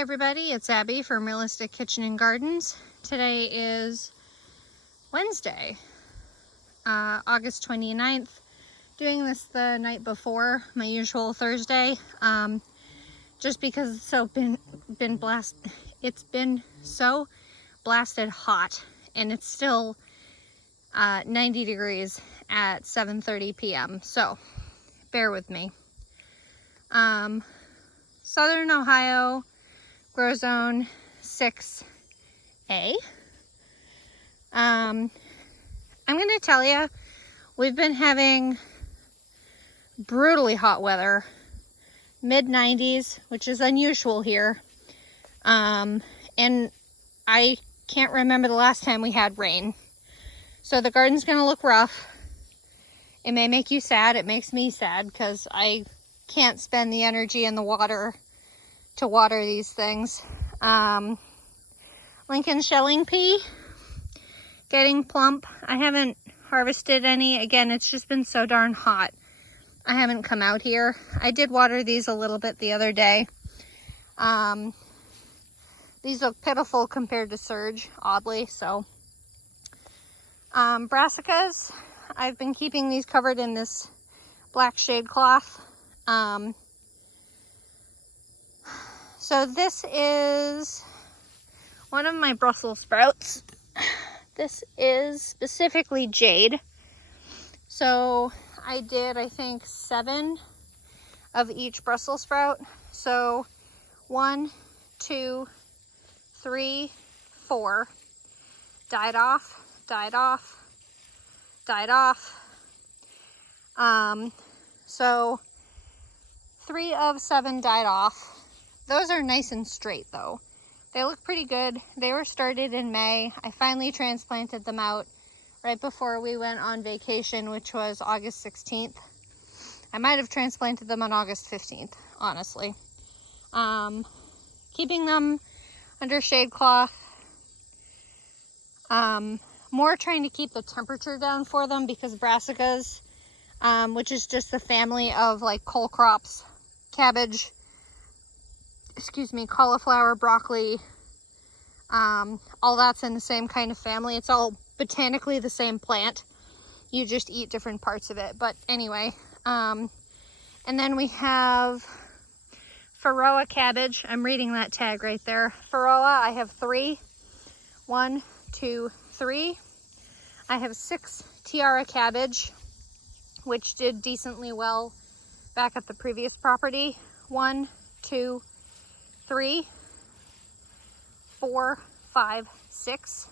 everybody, it's Abby from Realistic Kitchen and Gardens. Today is Wednesday, August 29th. Doing this the night before my usual Thursday, just because it's been so blasted hot, and it's still 90 degrees at 7:30 p.m. So bear with me. Southern Ohio, grow zone 6A. I'm going to tell you, we've been having brutally hot weather, mid-90s, which is unusual here. And I can't remember the last time we had rain. So the garden's going to look rough. It may make you sad. It makes me sad because I can't spend the energy and the water to water these things. Lincoln shelling pea, getting plump. I haven't harvested any. Again, it's just been so darn hot. I haven't come out here. I did water these a little bit the other day. These look pitiful compared to Surge, oddly, so. Brassicas, I've been keeping these covered in this black shade cloth. So this is one of my Brussels sprouts. This is specifically jade. So I did, I think, 7 of each Brussels sprout. So 1, 2, 3, 4. Died off, died off, died off. So 3 of 7 died off. Those are nice and straight though. They look pretty good. They were started in May. I finally transplanted them out right before we went on vacation, which was August 16th. I might have transplanted them on August 15th, honestly. Keeping them under shade cloth. More trying to keep the temperature down for them because brassicas, which is just the family of like cole crops, cabbage, cauliflower, broccoli, all that's in the same kind of family. It's all botanically the same plant. You just eat different parts of it. But anyway, and then we have Varroa cabbage. I'm reading that tag right there. Varroa, I have 3. 1, 2, 3. I have 6 tiara cabbage, which did decently well back at the previous property. 1, 2, 3, 4, 5, 6.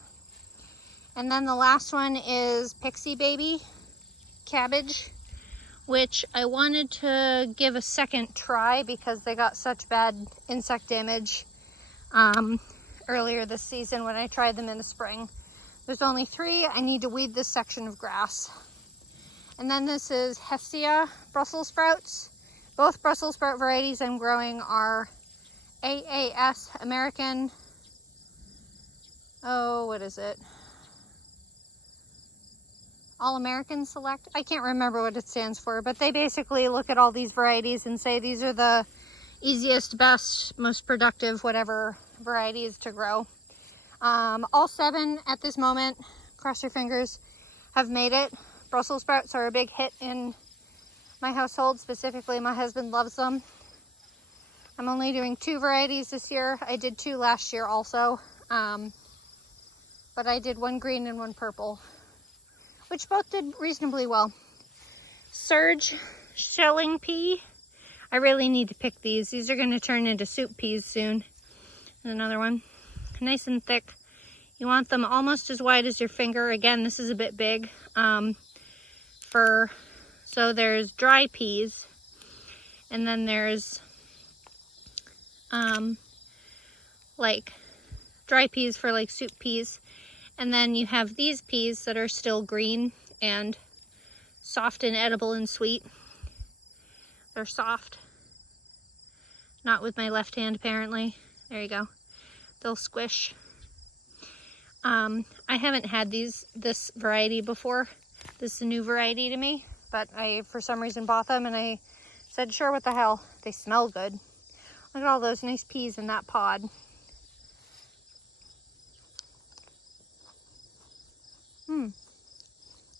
And then the last one is Pixie Baby cabbage, which I wanted to give a second try because they got such bad insect damage earlier this season when I tried them in the spring. There's only 3. I need to weed this section of grass. And then this is Hestia Brussels sprouts. Both Brussels sprout varieties I'm growing are AAS, American, what is it? All-American Select? I can't remember what it stands for, but they basically look at all these varieties and say these are the easiest, best, most productive, whatever varieties to grow. All 7 at this moment, cross your fingers, have made it. Brussels sprouts are a big hit in my household. Specifically, my husband loves them. I'm only doing 2 varieties this year. I did 2 last year also. But I did 1 green and 1 purple, which both did reasonably well. Surge shelling pea. I really need to pick these. These are going to turn into soup peas soon. And another one. Nice and thick. You want them almost as wide as your finger. Again, this is a bit big. So there's dry peas. And then there's like dry peas for like soup peas, and then you have these peas that are still green and soft and edible and sweet. They're soft, not with my left hand apparently. There you go. They'll squish. I haven't had this variety before. This is a new variety to me, but I for some reason bought them and I said sure, what the hell, they smell good. Look at all those nice peas in that pod.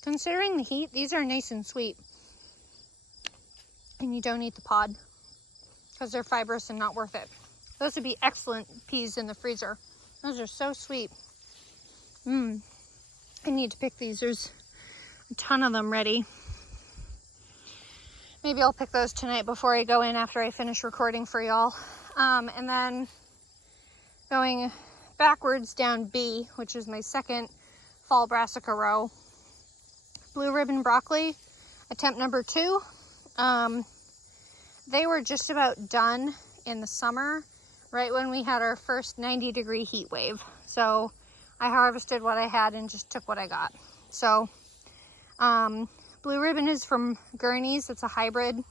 Considering the heat, these are nice and sweet. And you don't eat the pod because they're fibrous and not worth it. Those would be excellent peas in the freezer. Those are so sweet. I need to pick these. There's a ton of them ready. Maybe I'll pick those tonight before I go in after I finish recording for y'all. And then going backwards down B, which is my second fall brassica row. Blue ribbon broccoli, attempt number 2. They were just about done in the summer, right when we had our first 90-degree heat wave. So I harvested what I had and just took what I got. So blue ribbon is from Gurney's. It's a hybrid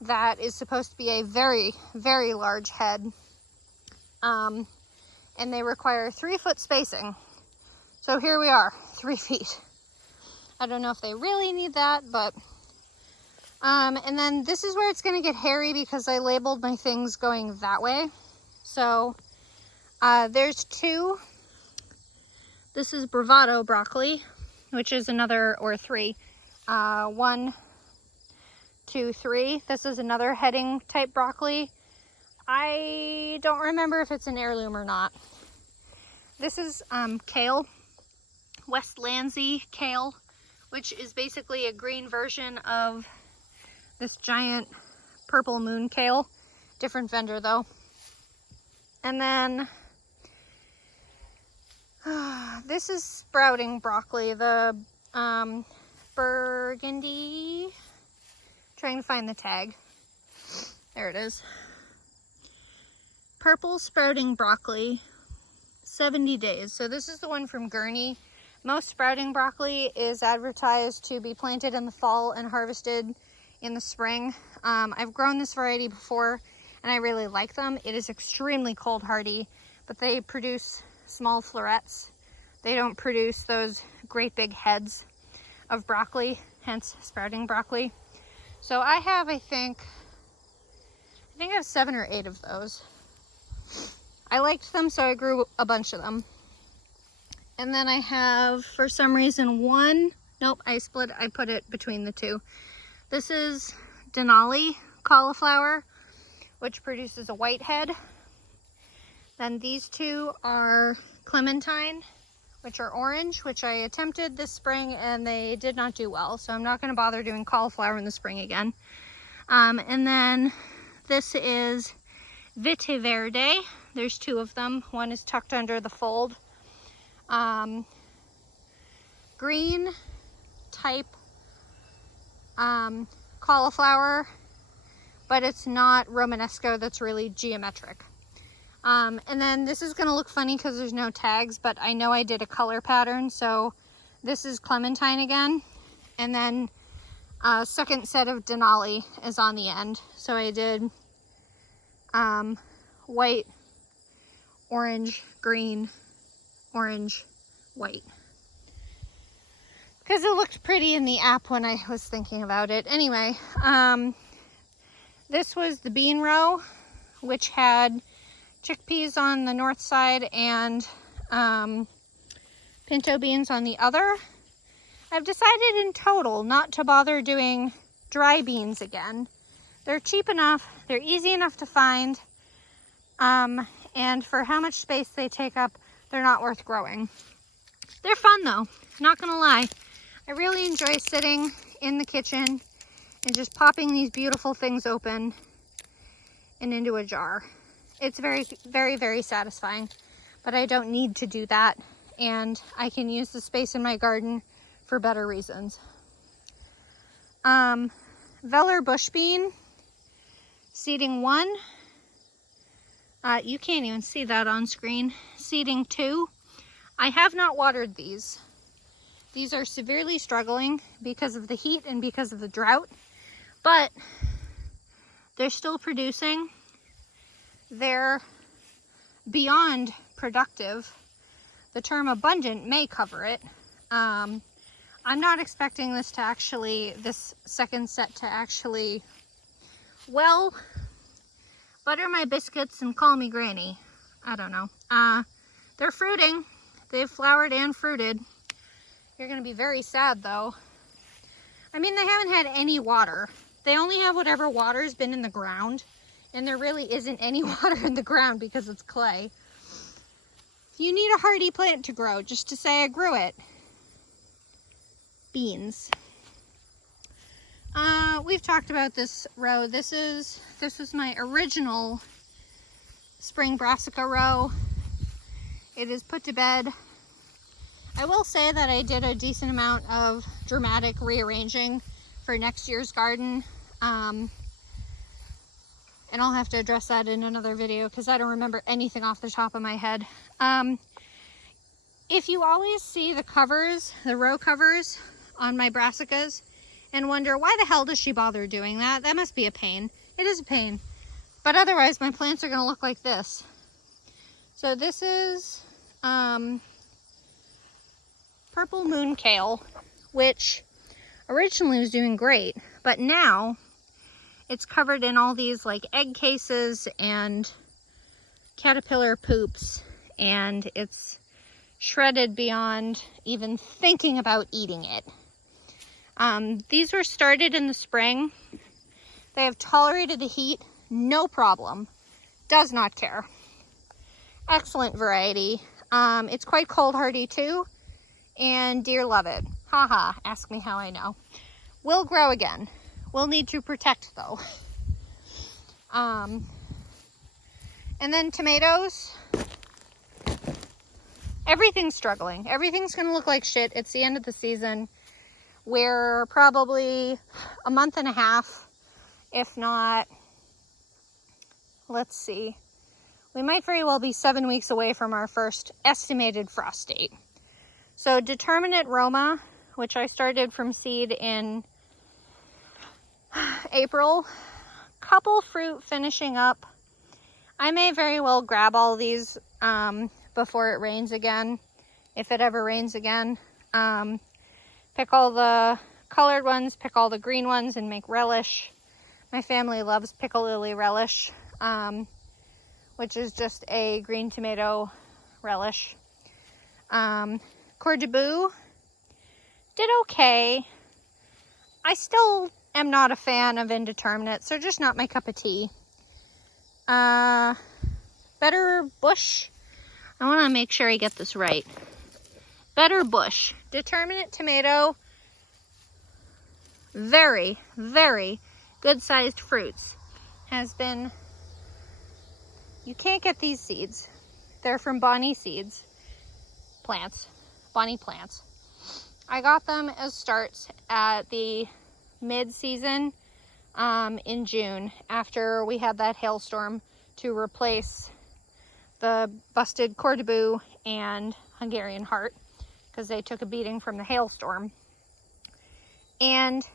that is supposed to be a very, very large head. And they require 3-foot spacing. So here we are, 3 feet. I don't know if they really need that, but and then this is where it's going to get hairy because I labeled my things going that way. So there's 2. This is Bravado broccoli, which is another, or 3. 1, 2, 3. This is another heading type broccoli. I don't remember if it's an heirloom or not. This is kale, West Lansing kale, which is basically a green version of this giant purple moon kale. Different vendor though. And then this is sprouting broccoli, the burgundy. Trying to find the tag. There it is. Purple sprouting broccoli, 70 days. So this is the one from Gurney. Most sprouting broccoli is advertised to be planted in the fall and harvested in the spring. I've grown this variety before and I really like them. It is extremely cold hardy, but they produce small florets. They don't produce those great big heads of broccoli, hence sprouting broccoli. So I have, I think I have 7 or 8 of those. I liked them, so I grew a bunch of them. And then I have, for some reason, 1. Nope, I put it between the 2. This is Denali cauliflower, which produces a white head. Then these 2 are clementine, which are orange, which I attempted this spring and they did not do well. So I'm not going to bother doing cauliflower in the spring again. And then this is Vite Verde. There's 2 of them. One is tucked under the fold. Green type cauliflower, but it's not Romanesco, that's really geometric. And then this is going to look funny because there's no tags, but I know I did a color pattern. So this is clementine again. And then second set of Denali is on the end. So I did white, orange, green, orange, white. Because it looked pretty in the app when I was thinking about it. Anyway, this was the bean row, which had chickpeas on the north side and pinto beans on the other. I've decided in total not to bother doing dry beans again. They're cheap enough, they're easy enough to find, and for how much space they take up, they're not worth growing. They're fun though, not gonna lie. I really enjoy sitting in the kitchen and just popping these beautiful things open and into a jar. It's very, very, very satisfying, but I don't need to do that, and I can use the space in my garden for better reasons. Veller bush bean, seeding 1. You can't even see that on screen. Seeding 2. I have not watered these. These are severely struggling because of the heat and because of the drought, but they're still producing. They're beyond productive. The term abundant may cover it. I'm not expecting this to actually, this second set to actually, well, Butter my biscuits and call me granny. I don't know. They're fruiting. They've flowered and fruited. You're gonna be very sad though. I mean, they haven't had any water. They only have whatever water's been in the ground, and there really isn't any water in the ground because it's clay. You need a hardy plant to grow, just to say I grew it. Beans. We've talked about this row. This is my original spring brassica row. It is put to bed. I will say that I did a decent amount of dramatic rearranging for next year's garden. And I'll have to address that in another video because I don't remember anything off the top of my head. If you always see the covers, the row covers on my brassicas and wonder why the hell does she bother doing that? That must be a pain. It is a pain. But otherwise my plants are going to look like this. So this is purple moon kale, which originally was doing great, but now it's covered in all these like egg cases and caterpillar poops, and it's shredded beyond even thinking about eating it. These were started in the spring. They have tolerated the heat, no problem. Does not care. Excellent variety. It's quite cold hardy too, and deer love it. Haha, ask me how I know. Will grow again. We'll need to protect though. And then tomatoes. Everything's struggling. Everything's gonna look like shit. It's the end of the season. We're probably a month and a half, if not, let's see. We might very well be 7 weeks away from our first estimated frost date. So Determinate Roma, which I started from seed in April, couple fruit finishing up. I may very well grab all these before it rains again, if it ever rains again. Pick all the colored ones, pick all the green ones, and make relish. My family loves pickle lily relish, which is just a green tomato relish. Coeur de Boux did okay. I still am not a fan of indeterminates. They're just not my cup of tea. Better Bush. I want to make sure I get this right. Better Bush. Determinate tomato. Very, very good-sized fruits. Has been... You can't get these seeds. They're from Bonnie Seeds. Plants. Bonnie plants. I got them as starts at the mid-season in June, after we had that hailstorm to replace the busted Coeur de Boux and Hungarian Heart, because they took a beating from the hailstorm. And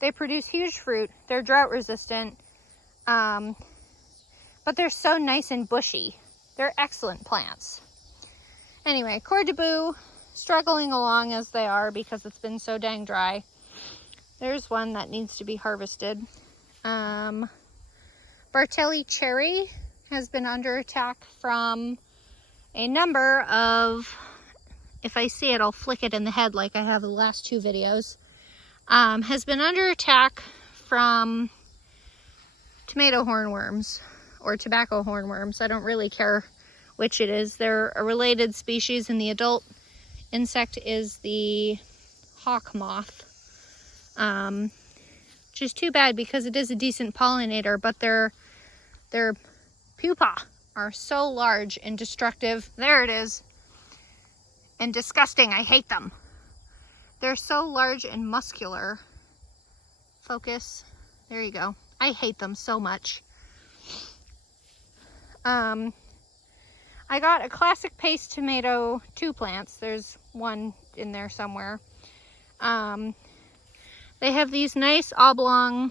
they produce huge fruit. They're drought resistant, but they're so nice and bushy. They're excellent plants. Anyway, Coeur de Boux, struggling along as they are because it's been so dang dry. There's one that needs to be harvested. Bartelli cherry has been under attack from a number of, if I see it, I'll flick it in the head like I have the last two videos. Has been under attack from tomato hornworms or tobacco hornworms. I don't really care which it is. They're a related species, and the adult insect is the hawk moth. Which is too bad because it is a decent pollinator, but their pupa are so large and destructive. There it is. And disgusting. I hate them. They're so large and muscular. Focus. There you go. I hate them so much. I got a classic paste tomato, 2 plants. There's one in there somewhere. They have these nice oblong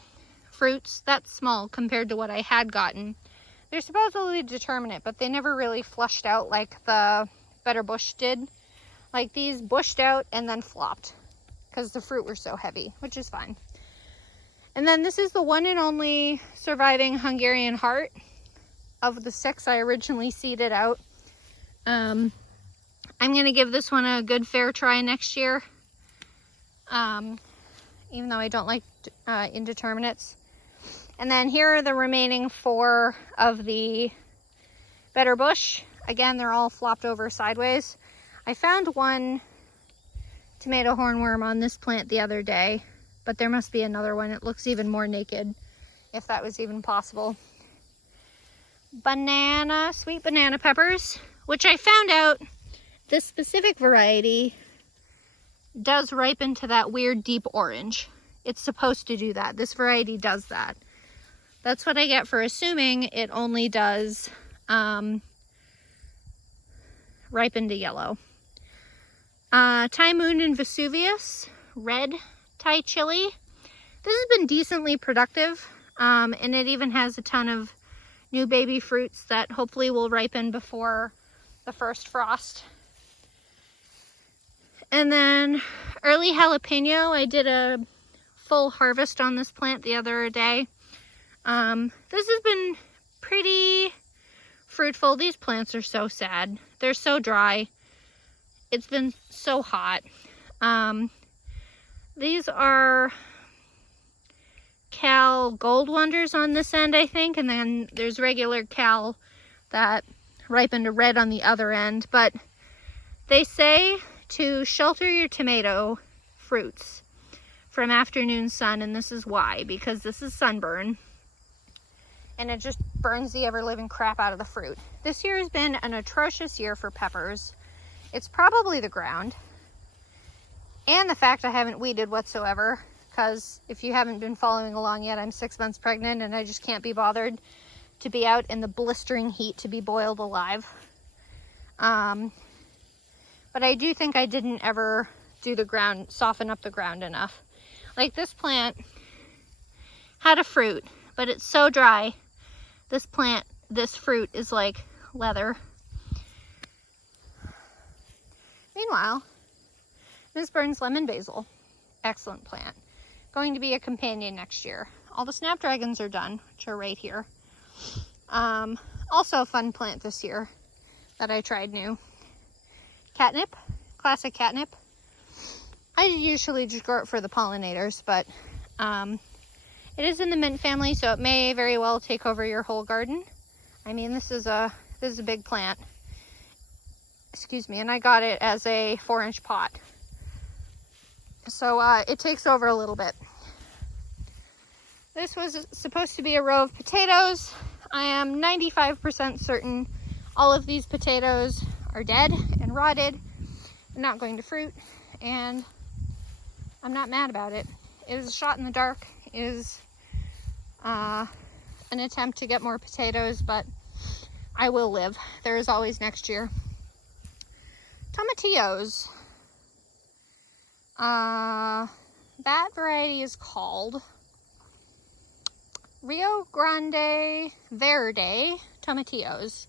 fruits. That's small compared to what I had gotten. They're supposedly determinate, but they never really flushed out like the Better Bush did. Like these bushed out and then flopped because the fruit were so heavy, which is fine. And then this is the one and only surviving Hungarian Heart. of the 6 I originally seeded out. I'm going to give this one a good fair try next year, even though I don't like indeterminates. And then here are the remaining 4 of the Better Bush. Again, they're all flopped over sideways. I found one tomato hornworm on this plant the other day, but there must be another one. It looks even more naked, if that was even possible. Sweet banana peppers, which I found out this specific variety does ripen to that weird deep orange. It's supposed to do that. This variety does that. That's what I get for assuming it only does ripen to yellow. Thai Moon and Vesuvius, red Thai chili. This has been decently productive, and it even has a ton of new baby fruits that hopefully will ripen before the first frost. And then early jalapeno, I did a full harvest on this plant the other day. This has been pretty fruitful. These plants are so sad. They're so dry. It's been so hot. These are Cal Gold Wonders on this end, I think, and then there's regular Cal that ripened to red on the other end. But they say to shelter your tomato fruits from afternoon sun, and this is why, because this is sunburn and it just burns the ever-living crap out of the fruit. This year has been an atrocious year for peppers. It's probably the ground and the fact I haven't weeded whatsoever, because if you haven't been following along yet, I'm 6 months pregnant and I just can't be bothered to be out in the blistering heat to be boiled alive. But I do think I didn't ever do the ground, soften up the ground enough. Like this plant had a fruit, but it's so dry. This fruit is like leather. Meanwhile, Ms. Burns Lemon Basil, excellent plant. Going to be a companion next year. All the snapdragons are done, which are right here. Also a fun plant this year that I tried new. Catnip, classic catnip. I usually just grow it for the pollinators, but it is in the mint family, so it may very well take over your whole garden. I mean, this is a big plant. Excuse me, and I got it as a 4-inch pot. So it takes over a little bit. This was supposed to be a row of potatoes. I am 95% certain all of these potatoes are dead and rotted and not going to fruit, and I'm not mad about it. It is a shot in the dark. It is an attempt to get more potatoes, but I will live. There is always next year. Tomatillos. That variety is called Rio Grande Verde Tomatillos,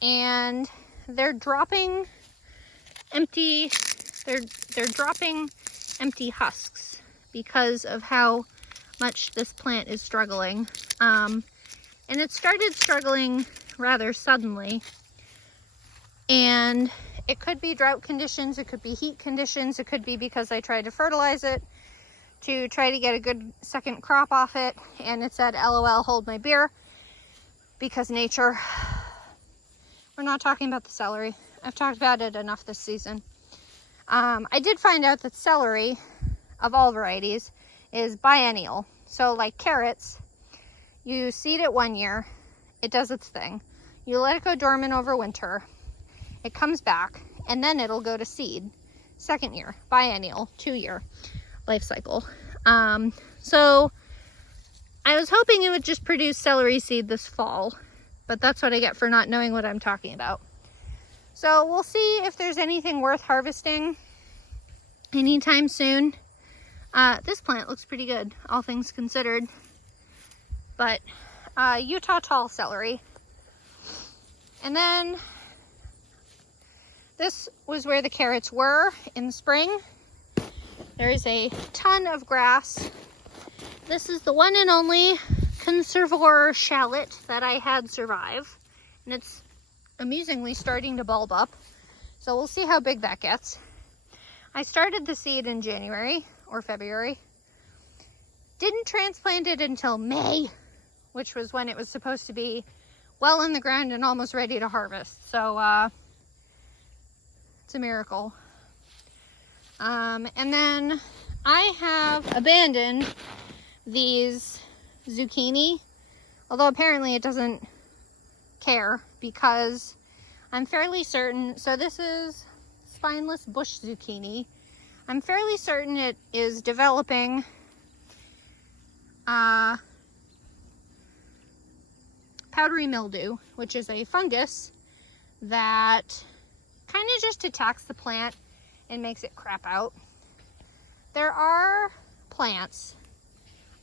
and they're dropping empty husks because of how much this plant is struggling. And it started struggling rather suddenly, and it could be drought conditions, it could be heat conditions, it could be because I tried to fertilize it to try to get a good second crop off it, and it said LOL, hold my beer, because nature. We're not talking about the celery. I've talked about it enough this season. I did find out that celery, of all varieties, is biennial. So like carrots, you seed it 1 year, it does its thing. You let it go dormant over winter, it comes back, and then it'll go to seed. Second year, biennial, 2-year life cycle. So I was hoping it would just produce celery seed this fall, but that's what I get for not knowing what I'm talking about. So we'll see if there's anything worth harvesting anytime soon. This plant looks pretty good, all things considered. But Utah tall celery. And then this was where the carrots were in the spring. There is a ton of grass. This is the one and only conservor shallot that I had survive. And it's amusingly starting to bulb up. So we'll see how big that gets. I started the seed in January or February. Didn't transplant it until May, which was when it was supposed to be well in the ground and almost ready to harvest. So it's a miracle. And then I have abandoned these zucchini, although apparently it doesn't care, because I'm fairly certain, so this is spineless bush zucchini. I'm fairly certain it is developing powdery mildew, which is a fungus that kind of just attacks the plant and makes it crap out. There are plants.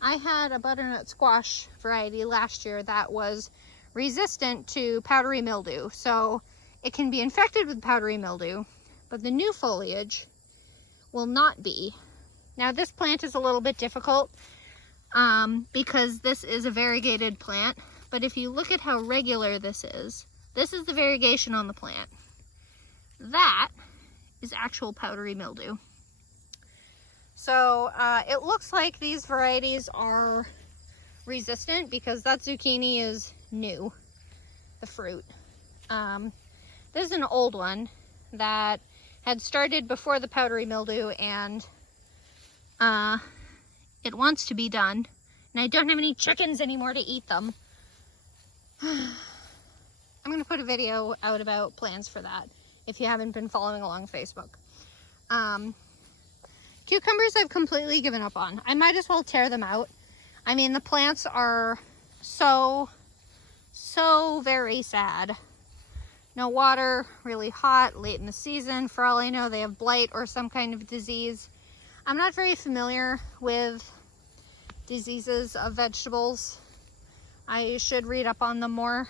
I had a butternut squash variety last year that was resistant to powdery mildew. So it can be infected with powdery mildew, but the new foliage will not be. Now this plant is a little bit difficult because this is a variegated plant, but if you look at how regular this is the variegation on the plant. That is actual powdery mildew. So it looks like these varieties are resistant because that zucchini is new, the fruit. This is an old one that had started before the powdery mildew, and it wants to be done. And I don't have any chickens anymore to eat them. I'm going to put a video out about plans for that if you haven't been following along Facebook. Cucumbers I've completely given up on. I might as well tear them out. I mean, the plants are so very sad. No water, really hot, late in the season. For all I know, they have blight or some kind of disease. I'm not very familiar with diseases of vegetables. I should read up on them more.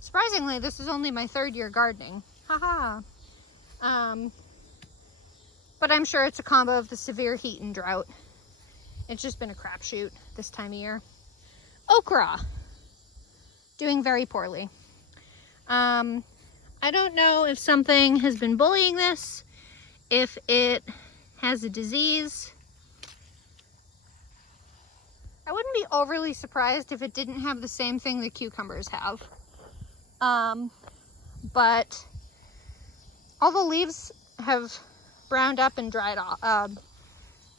Surprisingly, this is only my 3rd year gardening. Haha. But I'm sure it's a combo of the severe heat and drought. It's just been a crapshoot this time of year. Okra. Doing very poorly. I don't know if something has been bullying this, if it has a disease. I wouldn't be overly surprised if it didn't have the same thing the cucumbers have. But all the leaves have browned up and dried off.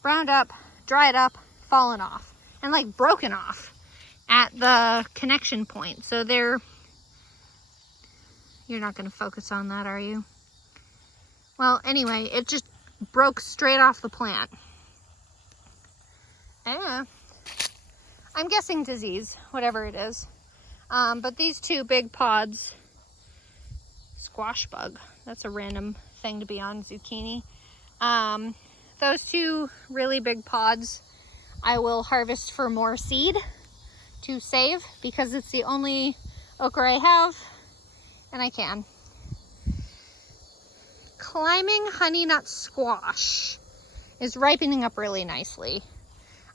Browned up, dried up, fallen off, and like broken off at the connection point. So you're not going to focus on that, are you? Well, anyway, it just broke straight off the plant. Yeah. I'm guessing disease, whatever it is. But these 2 big pods, squash bug, that's a random thing to be on zucchini. Those 2 really big pods I will harvest for more seed to save, because it's the only okra I have and I can. Climbing honey nut squash is ripening up really nicely.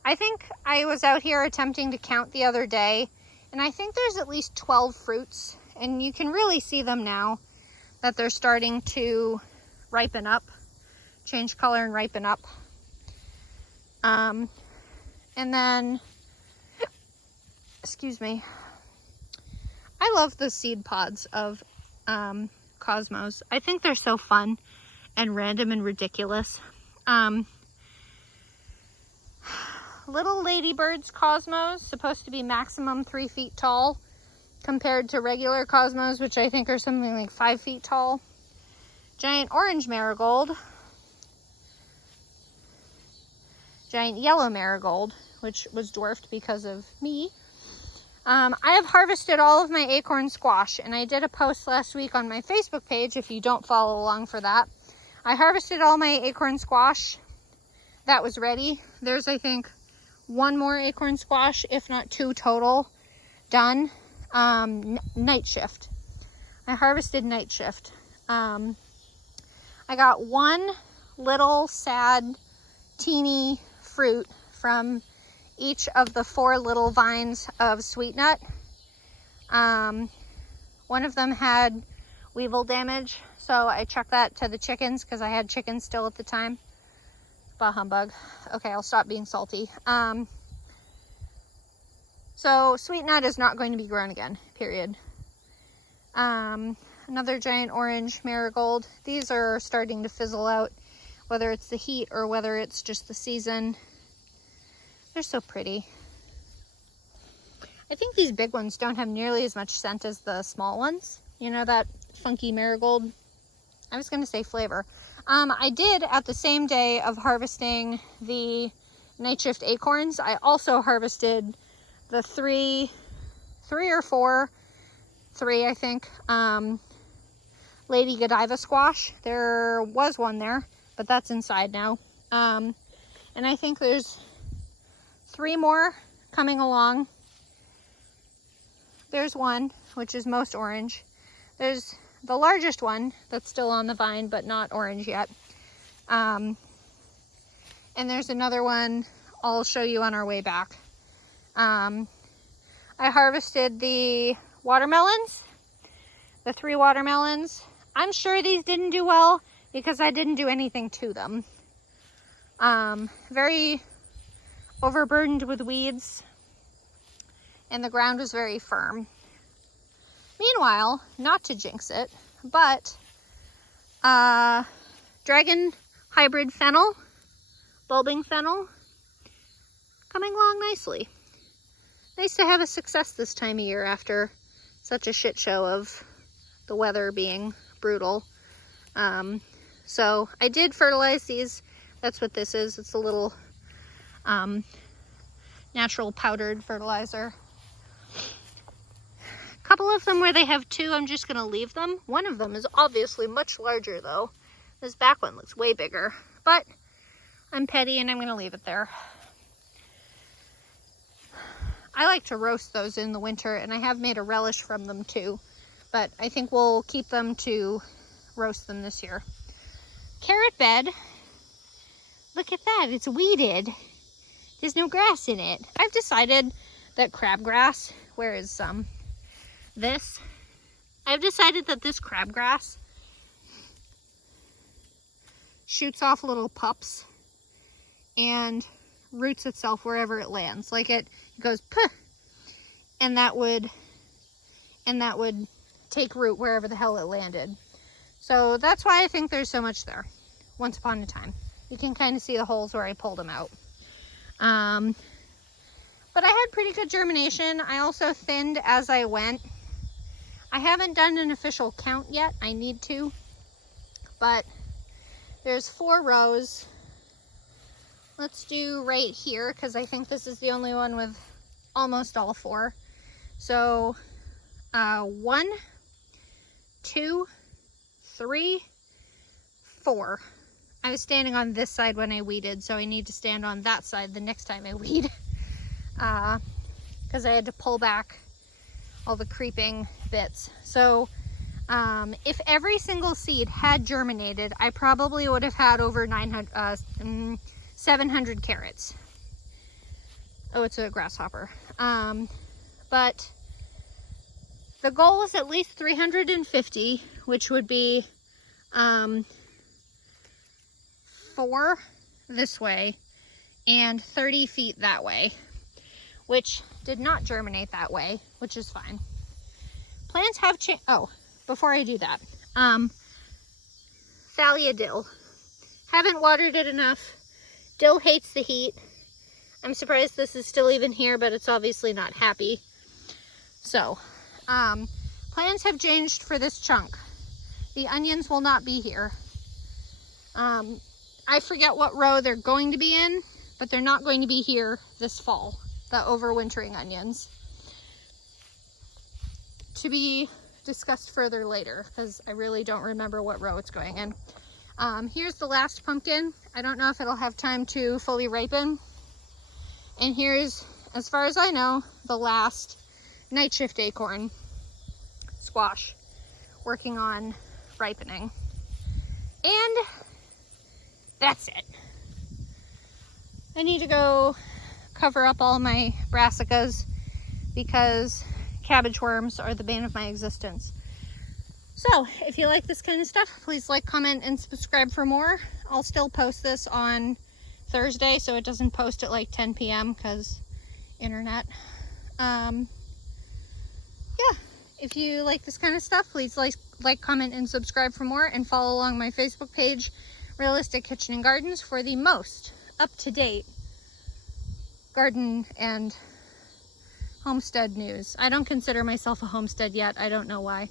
I think I was out here attempting to count the other day, and I think there's at least 12 fruits, and you can really see them now that they're starting to ripen up, change color and ripen up. And then, excuse me, I love the seed pods of Cosmos. I think they're so fun and random and ridiculous. Little Ladybirds Cosmos, supposed to be maximum 3 feet tall, compared to regular Cosmos, which I think are something like 5 feet tall. Giant orange marigold. Giant yellow marigold, which was dwarfed because of me. I have harvested all of my acorn squash, and I did a post last week on my Facebook page, if you don't follow along for that. I harvested all my acorn squash that was ready. There's, I think, 1 more acorn squash, if not 2 total, done. Night shift. I harvested night shift. I got 1 little sad, teeny fruit from each of the 4 little vines of sweet nut. One of them had weevil damage, so I chucked that to the chickens because I had chickens still at the time. Bah humbug. Okay, I'll stop being salty. So sweet nut is not going to be grown again, period. Another giant orange marigold. These are starting to fizzle out, whether it's the heat or whether it's just the season. They're so pretty. I think these big ones don't have nearly as much scent as the small ones. You know, that funky marigold. I was going to say flavor. I did, at the same day of harvesting the Night Shift acorns, I also harvested the three or four, I think, Lady Godiva squash. There was one there, but that's inside now. And I think there's 3 more coming along. There's one, which is most orange. There's the largest one that's still on the vine, but not orange yet. And there's another one I'll show you on our way back. I harvested the watermelons, the 3 watermelons. I'm sure these didn't do well because I didn't do anything to them. Very overburdened with weeds, and the ground was very firm. Meanwhile, not to jinx it, but dragon hybrid fennel, bulbing fennel, coming along nicely. Nice to have a success this time of year after such a shit show of the weather being brutal. So I did fertilize these. That's what this is. It's a little natural powdered fertilizer. A couple of them where they have 2, I'm just gonna leave them. One of them is obviously much larger though. This back one looks way bigger, but I'm petty and I'm gonna leave it there. I like to roast those in the winter, and I have made a relish from them too, but I think we'll keep them to roast them this year. Carrot bed. Look at that, it's weeded. There's no grass in it. I've decided that crabgrass, where is some? This. I've decided that this crabgrass shoots off little pups and roots itself wherever it lands. Like it goes puh, and that would take root wherever the hell it landed. So that's why I think there's so much there. Once upon a time, you can kind of see the holes where I pulled them out. But I had pretty good germination. I also thinned as I went. I haven't done an official count yet. I need to, but there's 4 rows. Let's do right here, because I think this is the only one with almost all 4. So 1, 2, 3, 4. I was standing on this side when I weeded, so I need to stand on that side the next time I weed, because I had to pull back all the creeping bits. So if every single seed had germinated, I probably would have had over 700 carrots. Oh, it's a grasshopper. But the goal is at least 350, which would be 4 this way and 30 feet that way, which did not germinate that way, which is fine. Plants have changed. Oh, before I do that, Thalia dill. Haven't watered it enough. Dill hates the heat. I'm surprised this is still even here, but it's obviously not happy. So, plans have changed for this chunk. The onions will not be here. I forget what row they're going to be in, but they're not going to be here this fall, the overwintering onions. To be discussed further later, because I really don't remember what row it's going in. Here's the last pumpkin. I don't know if it'll have time to fully ripen. And here's, as far as I know, the last Night Shift acorn squash working on ripening. And that's it. I need to go cover up all my brassicas because cabbage worms are the bane of my existence. So if you like this kind of stuff, please like, comment, and subscribe for more. I'll still post this on Thursday, so it doesn't post at like 10 p.m. because internet. Yeah, if you like this kind of stuff, please like, comment, and subscribe for more, and follow along my Facebook page, Realistic Kitchen and Gardens, for the most up-to-date garden and homestead news. I don't consider myself a homestead yet. I don't know why.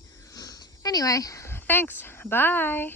Anyway, thanks. Bye.